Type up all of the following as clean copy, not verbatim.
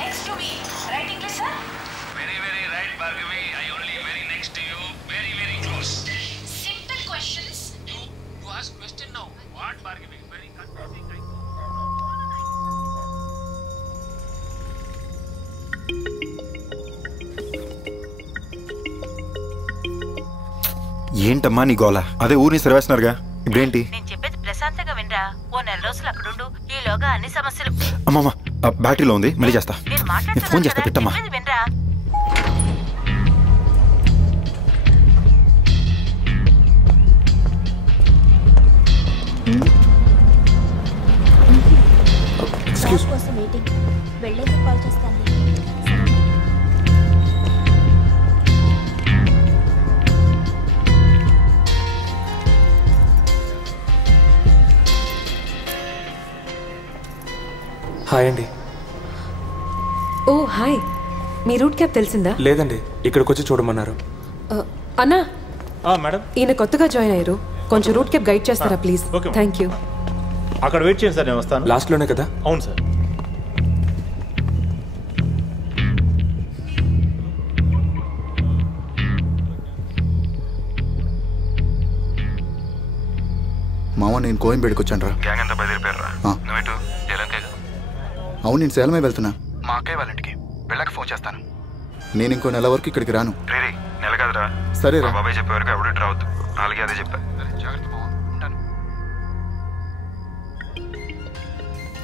next to me. Right, English, sir? Very, very right, Bhargavi. I only very next to you. Very, very close. Simple questions. You ask question now. What, Bhargavi? Very confusing. ఏంటమ్మా నీ గోల? అదే ఊరిని సర్వేస్తున్నారుగా, ఇప్పుడేంటి? నేను చెప్పేది ప్రశాంతంగా వినరా. ఓ 4 రోజులు అక్కడుండు, ఈలోగా అన్ని సమస్యలు. అమ్మమ్మ బ్యాటరీలో ఉంది, మళ్ళీ చేస్తా. నేను ఫోన్ చేస్తా, పెట్టమ్మా. వినరా. ఎక్స్క్యూజ్ కోసం మీటింగ్ వెళ్ళేందుకు కాల్ చేస్తాను. హాయ్ అండి. ఓ హాయ్, మీ రూట్ క్యాబ్ తెలిసిందా? లేదండి, ఇక్కడికి వచ్చి చూడమన్నారు. అన్నా మేడం, ఈయన కొత్తగా జాయిన్ అయ్యారు, కొంచెం రూట్ క్యాబ్ గైడ్ చేస్తారా ప్లీజ్? Thank you. అక్కడ వెయిట్ చేయండి సార్, నేను వస్తాను. లాస్ట్లోనే కదా? అవును సార్. మామ నేను కోయంబేడికి వచ్చాను రా. గ్యాంగ్ అంతా బయలుదేరిపోయారా? నువ్వేటు జలంకేగా? అవును, నేను సేలమే వెళ్తున్నా. మా అక్కయ్య వాళ్ళ ఇంటికి వెళ్ళాక ఫోన్ చేస్తాను. నేను ఇంకో నెల వరకు ఇక్కడికి రాను. రే నెల కాదురా. సరే రా. బాబాయ్ చెప్పే వరకు ఎవరు రావద్దు. అలాగే అదే చెప్పా. జాగ్రత్త మామ, ఉంటాను.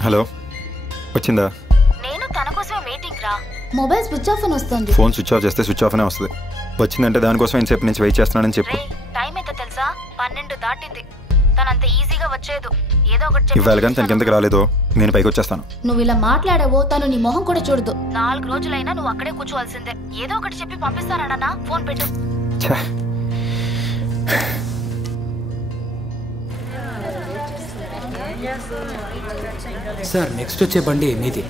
హలో, వచ్చిందా? నేను తన కోసమే వెయిటింగ్ రా. మొబైల్ స్విచ్ ఆఫ్ అని వస్తుంది. ఫోన్ స్విచ్ ఆఫ్ చేస్తే స్విచ్ ఆఫ్ అనే వస్తుంది. వచ్చిందంటే దానికోసం ఎంతసేపు నుంచి వెయిట్ చేస్తున్నానని చెప్పు. టైం ఎంత తెలుసా? 12 దాటింది. తనంత ఈజీగా వచ్చేదు. ఏదో ఒకటి ఇవాళ కానీ తనకి ఎందుకు రాలేదో నేను పైకి వచ్చేస్తాను. నువ్వు ఇలా మాట్లాడావో తను నీ మొహం కూడా చూడదు. 4 రోజులైనా నువ్వు అక్కడే కూర్చోవాల్సిందే. ఏదో ఒకటి చెప్పి పంపిస్తానన్నా. ఫోన్ పెట్టు. సార్ నెక్స్ట్ వచ్చే బండి మీది.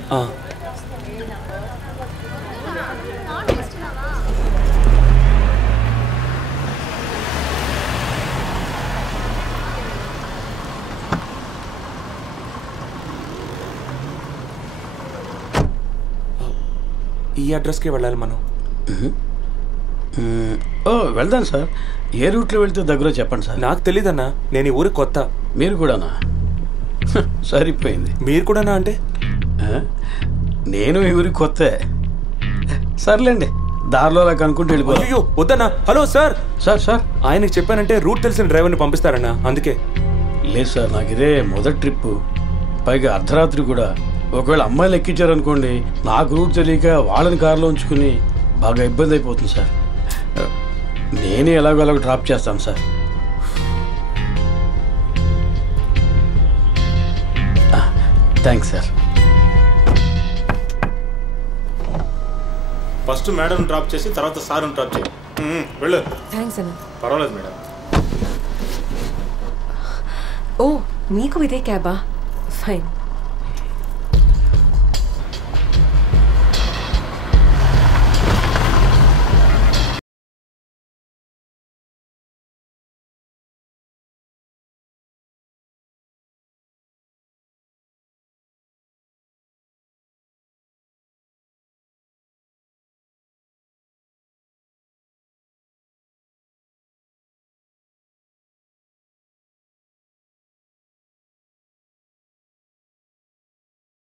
ఈ అడ్రస్కే వెళ్ళాలి మనం. వెళ్దాం సార్. ఏ రూట్లో వెళ్తే దగ్గర చెప్పండి సార్. నాకు తెలీదన్నా, నేను ఈ ఊరికి కొత్త. మీరు కూడానా? సరిపోయింది. మీరు కూడానా అంటే? నేను ఈ ఊరికి కొత్త. సర్లేండి, దారిలో అలా కనుక్కుంటూ వెళ్ళిపోతాం. అయ్యో వద్దన్నా. Hello sir. సార్ ఆయనకి చెప్పానంటే రూట్ తెలిసిన డ్రైవర్ని పంపిస్తారన్నా, అందుకే. లేదు సార్, నాకు ఇదే మొదటి ట్రిప్పు. పైగా అర్ధరాత్రి కూడా. ఒకవేళ అమ్మాయిలు ఎక్కించారనుకోండి, నాకు రూట్ తెలియక వాళ్ళని కారులో ఉంచుకుని బాగా ఇబ్బంది అయిపోతుంది సార్. నేనే ఎలాగో అలాగో డ్రాప్ చేస్తాను sir. Thanks sir. First madam drop చేసి తర్వాత సార్ని డ్రాప్ చేయి. వెళ్ళు. థ్యాంక్స్ అన్న. పర్వాలేదు మేడం. ఓ మీకు ఇదే క్యాబా? ఫైన్.